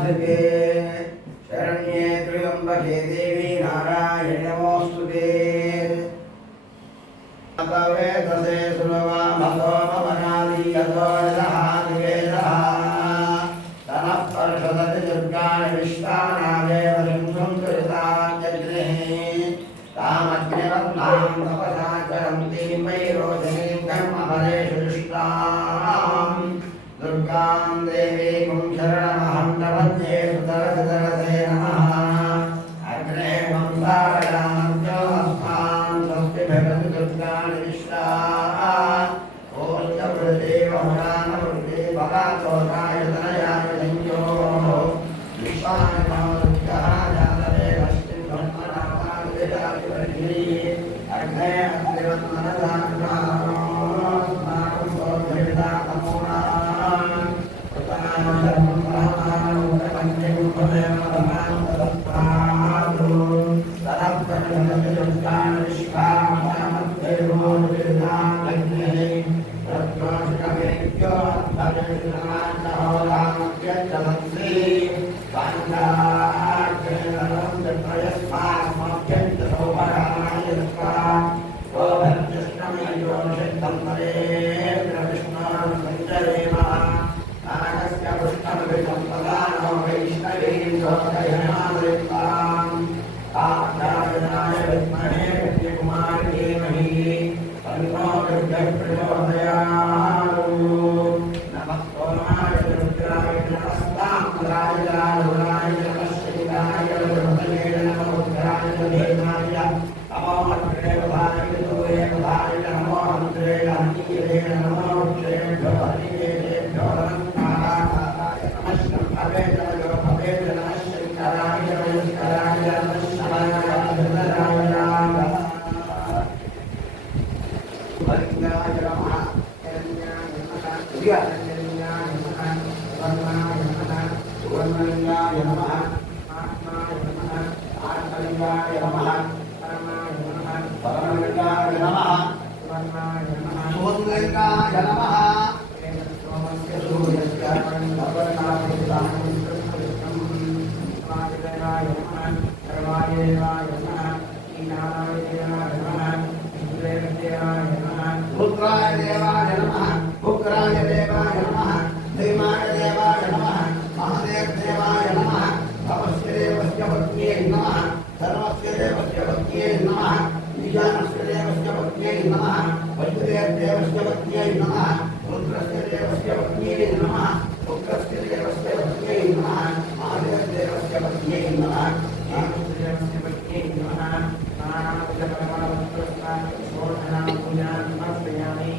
साधके शरण्ये त्र्यंबके देवी नारायणे नमोस्तुते तवेदसे सुनवा भगो भवनादि यतो यदहादिवेदः तनः पर्षदति दुर्गाणि विश्वानादेव सिंहं कृतात्यग्निः तामग्निवत्नां तपसा चरन्तीं वै रोहिणीं कर्मफलेषु दुष्टां दुर्गां देवीं शरणमहं प्रपद्ये सुतरसे नमः अग्ने वंसारयामर्जोऽस्मान् स्वस्ति भगवति दुर्गाणि विश्वा ओष्टवृदेवहुरानवृदे भवातोकाय तनयाय संयोः विश्वानि नवदुर्गः जातवे लक्ष्मीं ब्रह्मणापादिजातिवर्गिनी अग्ने अग्निवन्मनदाग्रहास्माकं सोऽभिहिता तमोनान् कृतान् धर्मं ब्रह्माणं प्रपञ्चं त्वमेव धर्मान् तदस्तादु तदप्रणमति दुर्गान् विश्वामहमद्देवोर्विदान् लग्ने तत्त्वाष्टमेभ्यो अर्थवेदनान्तहोरामभ्यञ्चलन्ति कान्दाग्रेणं चत्रयस्मात्मभ्यञ्चसौभगायस्वा गोभर्जष्टमेयो निषिद्धं परेन्द्र विष्णोर् सञ्चरेम नागस्य पुष्टमभिषं प्रदानो वैष्णवीं लोकयनामृताम् कात्यायनाय विद्महे विद्यकुमारी धीमहि तन्नो दुर्गः प्रचोदयात् नमः सोमाय रुद्राय नमस्ताम्राय लालुराय नमः शिवाय रुद्राय नमः रुद्राय देवाय नमो देवताय विदुरेवताय नमो रुद्रे हनीये नमो रुद्रेभ्यो हनीयेभ्यो नमस्काराय नमः शम्भवे नमो भवे नमः शङ्कराय नमस्काराय नमः शिवाय भरङ्गाय नमः हिरण्याय नमः हिरण्याय नमः वर्णाय नमः सुवर्णलिङ्गाय नमः आत्माय नमः आत्मलिङ्गाय नमः परमाय नमः परमलिङ्गाय नमः सुवर्णाय नमः सुवर्णलिङ्गाय नमः सोमस्य सूर्यस्य नवनाथाय देवाय नमः सर्वाय देवाय नमः ईशानाय देवाय नमः देवाय नमः रुद्राय देवाय नमः उग्राय देवाय नमः धीमाय देवाय नमः महादेव देवाय नमः भवस्य देवस्य पत्न्यै नमः सर्वस्य देवस्य पत्न्यै नमः ईशानस्य देवस्य पत्न्यै नमः वैष्णदेव देवस्य पत्न्यै नमः रुद्रस्य देवस्य पत्न्यै नमः उग्रस्य देवस्य पत्न्यै नमः महादेव देवस्य पत्न्यै नमः रामस्य देवस्य पत्न्यै नमः नारायणस्य परमवस्त्रस्य शोधनां पूजां समर्पयामि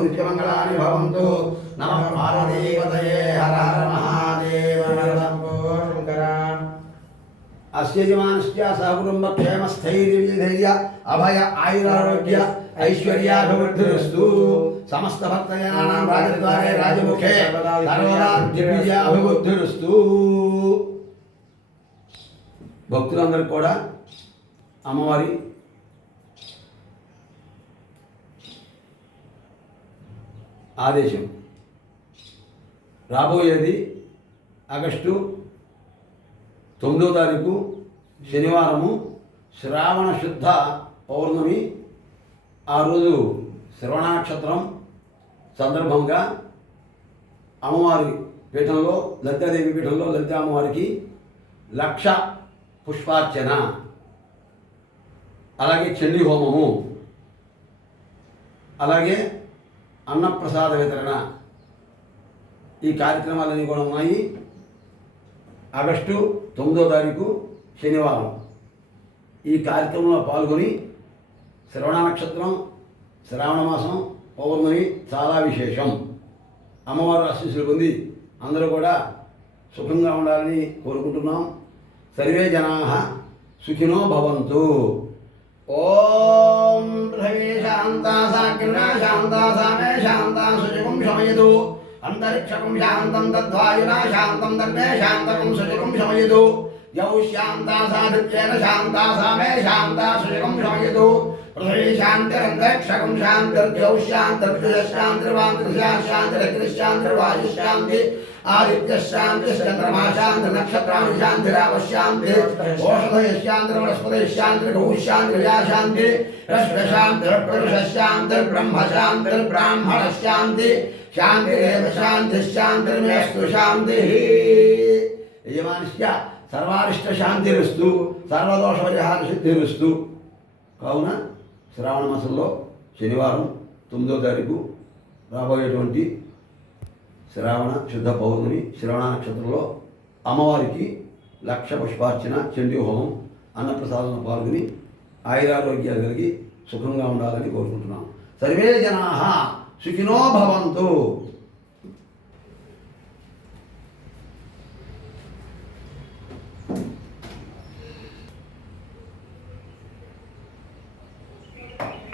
नित्यमंगलानि भवन्तु नमः पार्वतीपतये हर हर महादेव शंकर अस्य जमानस्य सहकुटुम्बक्षेमस्थैर्यविजयधैर्य अभय आयुरारोग्य ऐश्वर्याभिवृद्धिरस्तु समस्त भक्तजनानां राजद्वारे राजमुखे सर्वदा दिग्विजयाभिवृद्धिरस्तु భక్తులందరూ కూడా అమ్మవారి ఆదేశం. రాబోయేది ఆగస్టు 9వ తారీఖు శనివారము, శ్రావణ శుద్ధ పౌర్ణమి. ఆ రోజు శ్రవణ నక్షత్రం సందర్భంగా అమ్మవారి పీఠంలో, లలితాదేవి పీఠంలో లలితా అమ్మవారికి 1,00,000 పుష్పార్చన, అలాగే చండీ హోమము, అలాగే అన్నప్రసాద వితరణ, ఈ కార్యక్రమాలన్నీ కూడా ఉన్నాయి. ఆగస్టు 9వ తారీఖు శనివారం ఈ కార్యక్రమంలో పాల్గొని, శ్రవణ నక్షత్రం, శ్రావణ మాసం, పౌర్ణమి చాలా విశేషం. అమ్మవారు ఆశీస్సులు పొంది అందరూ కూడా సుఖంగా ఉండాలని కోరుకుంటున్నాం. సర్వే జనాః సుఖినో భవంతు. ఓం పృథివీ శాంతా సాగ్నా శాంతా సామే శాంతా శుచికం శమయతు. అంతరిక్షకం శాంతం తద్వాయునా శాంతం తన్మే శాంతకం శుచికం శమయతు. యౌ శాంతా సాదిత్యేన శాంతా సామే శాంతా శుచికం శమయతు. పృథివీ శాంతిరంతరిక్షకం శాంతిర్ద్యౌ శాంతిర్వాంతిర్శాంతిరగ్నిశాంతిర్వాయుశాంతి ఆదిత్యశాంతిశ్చంద్రమా శాంతి నక్షత్రాణి శాంతిరావశాంతి ఓషధయశాంతిర్వనస్పతిశాంతిర్గౌశాంతిర్యాశాంతి రశ్మశాంతిర్పురుషశాంతిర్బ్రహ్మశాంతిర్బ్రాహ్మణశాంతి శాంతిరేవ శాంతిశ్శాంతిర్మేస్తు శాంతి. యజమానిశ్చ సర్వారిష్ట శాంతిరస్తు, సర్వదోష పరిహార సిద్ధిరస్తు. కావున శ్రావణ మాసంలో శనివారం 9వ తారీఖు రాబోయేటువంటి శ్రావణ శుద్ధ పౌర్ణమి, శ్రవణ నక్షత్రంలో అమ్మవారికి 1,00,000 పుష్పార్చన, చండీ హోమం, అన్నప్రసాదంలో పాల్గొని ఆయురారోగ్యాలు కలిగి సుఖంగా ఉండాలని కోరుకుంటున్నాం. సర్వే జనాః సుఖినో భవంతు.